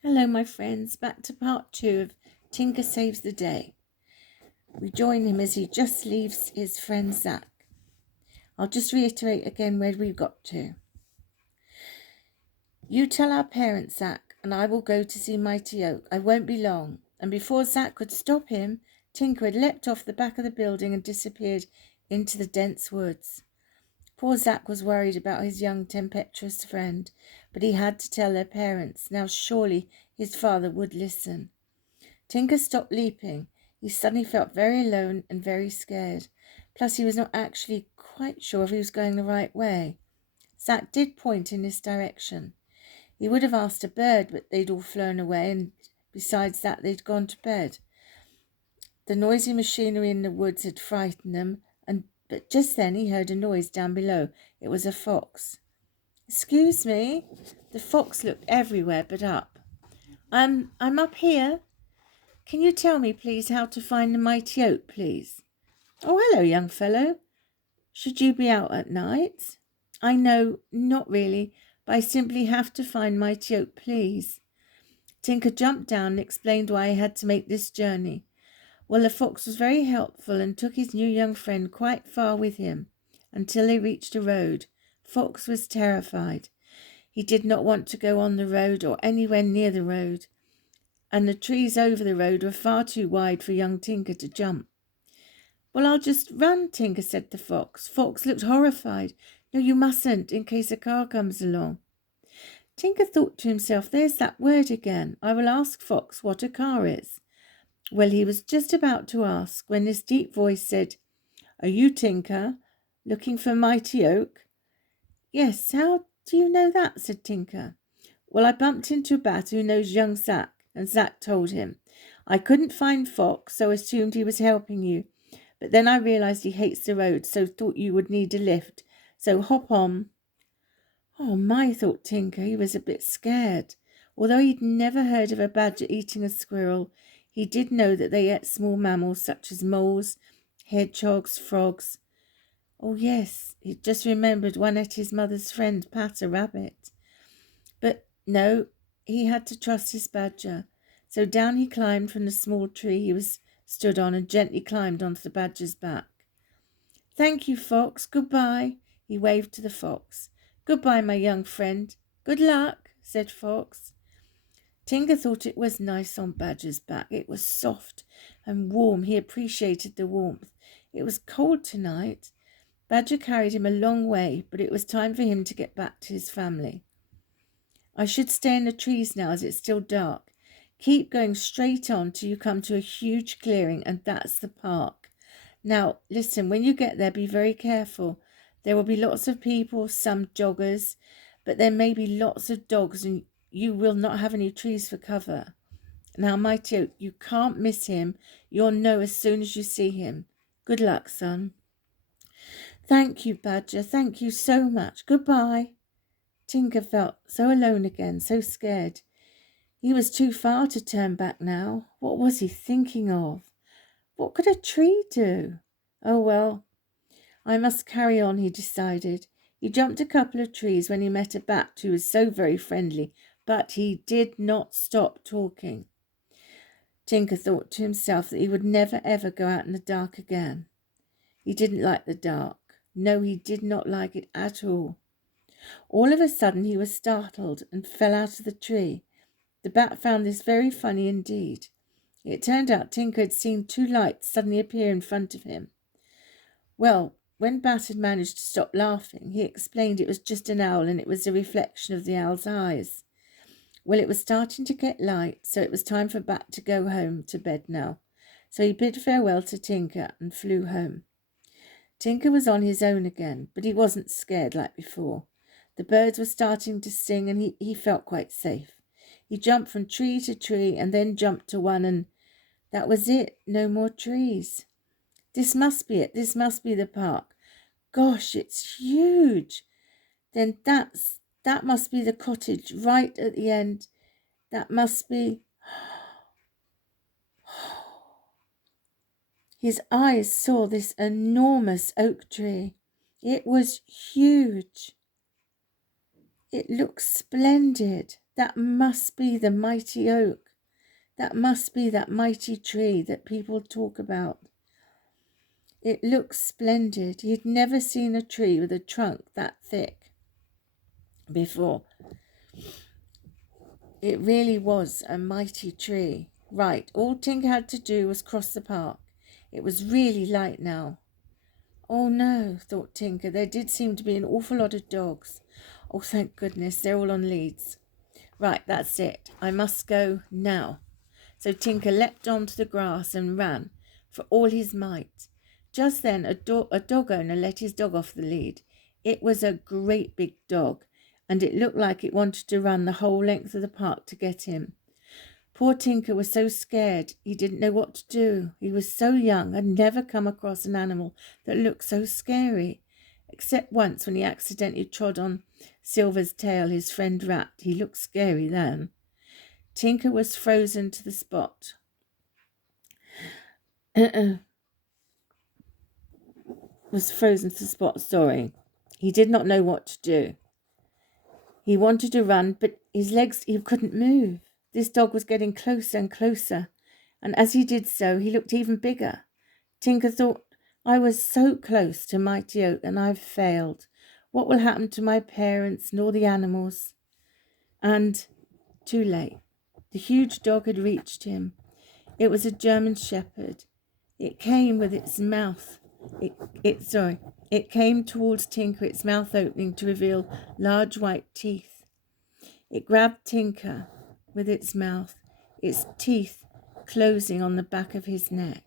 Hello, my friends. Back to part 2 of Tinker Saves the Day. We join him as he just leaves his friend Zack. I'll just reiterate again where we got to. You tell our parents, Zack, and I will go to see Mighty Oak. I won't be long. And before Zack could stop him, Tinker had leapt off the back of the building and disappeared into the dense woods. Poor Zack was worried about his young tempestuous friend, but he had to tell their parents. Now surely his father would listen. Tinker stopped leaping. He suddenly felt very alone and very scared. Plus, he was not actually quite sure if he was going the right way. Zack did point in this direction. He would have asked a bird, but they'd all flown away, and besides that, they'd gone to bed. The noisy machinery in the woods had frightened them, but just then he heard a noise down below. It was a fox. "Excuse me." The fox looked everywhere but up. I'm up here. Can you tell me, please, how to find the Mighty Oak, please?" "Oh, hello, young fellow. Should you be out at night?" "I know, not really, but I simply have to find Mighty Oak, please." Tinker jumped down and explained why he had to make this journey. Well, the fox was very helpful and took his new young friend quite far with him until they reached a road. Fox was terrified. He did not want to go on the road or anywhere near the road, and the trees over the road were far too wide for young Tinker to jump. "Well, I'll just run," Tinker said to Fox. Fox looked horrified. "No, you mustn't, in case a car comes along." Tinker thought to himself, "There's that word again. I will ask Fox what a car is." Well, he was just about to ask when this deep voice said, "Are you, Tinker, looking for Mighty Oak?" "Yes, how do you know that?" said Tinker. "Well, I bumped into a bat who knows young Zack, and Zack told him. I couldn't find Fox, so assumed he was helping you. But then I realized he hates the road, so thought you would need a lift. So hop on." "Oh my," thought Tinker. He was a bit scared. Although he'd never heard of a badger eating a squirrel, he did know that they ate small mammals such as moles, hedgehogs, frogs. Oh yes, he just remembered one ate his mother's friend, Pat, a rabbit. But no, he had to trust his badger. So down he climbed from the small tree he was stood on and gently climbed onto the badger's back. "Thank you, Fox. Goodbye." He waved to the fox. "Goodbye, my young friend." "Good luck," said Fox. Tinker thought it was nice on Badger's back. It was soft and warm. He appreciated the warmth. It was cold tonight. Badger carried him a long way, but it was time for him to get back to his family. "I should stay in the trees now as it's still dark. Keep going straight on till you come to a huge clearing, and that's the park. Now, listen, when you get there, be very careful. There will be lots of people, some joggers, but there may be lots of dogs, and you will not have any trees for cover. Now, Mighty Oak, you can't miss him. You'll know as soon as you see him. Good luck, son." "Thank you, Badger. Thank you so much. Goodbye." Tinker felt so alone again, so scared. He was too far to turn back now. What was he thinking of? What could a tree do? Oh well, I must carry on, he decided. He jumped a couple of trees when he met a bat who was so very friendly, but he did not stop talking. Tinker thought to himself that he would never ever go out in the dark again. He didn't like the dark. No, he did not like it at all. All of a sudden he was startled and fell out of the tree. The bat found this very funny indeed. It turned out Tinker had seen two lights suddenly appear in front of him. Well, when Bat had managed to stop laughing, he explained it was just an owl and it was a reflection of the owl's eyes. Well, it was starting to get light, so it was time for Bat to go home to bed now. So he bid farewell to Tinker and flew home. Tinker was on his own again, but he wasn't scared like before. The birds were starting to sing and he felt quite safe. He jumped from tree to tree and then jumped to one, and that was it. No more trees. This must be it. This must be the park. Gosh, it's huge. Then that must be the cottage right at the end. That must be... His eyes saw this enormous oak tree. It was huge. It looked splendid. That must be the mighty oak. That must be that mighty tree that people talk about. It looks splendid. He'd never seen a tree with a trunk that thick before. It really was a mighty tree. Right, all Tinker had to do was cross the park. It was really light now. Oh no, thought Tinker, there did seem to be an awful lot of dogs. Oh, thank goodness, they're all on leads. Right, that's it. I must go now. So Tinker leapt onto the grass and ran for all his might. Just then a dog owner let his dog off the lead. It was a great big dog, and it looked like it wanted to run the whole length of the park to get him. Poor Tinker was so scared he didn't know what to do. He was so young and never come across an animal that looked so scary. Except once when he accidentally trod on Silver's tail, his friend Rat. He looked scary then. Tinker was frozen to the spot. Sorry. He did not know what to do. He wanted to run, but his legs, he couldn't move. This dog was getting closer and closer, and as he did so, he looked even bigger. Tinker thought, I was so close to Mighty Oak, and I've failed. What will happen to my parents and all the animals? And too late. The huge dog had reached him. It was a German Shepherd. It came with its mouth. It came towards Tinker, its mouth opening to reveal large white teeth. It grabbed Tinker with its mouth, its teeth closing on the back of his neck.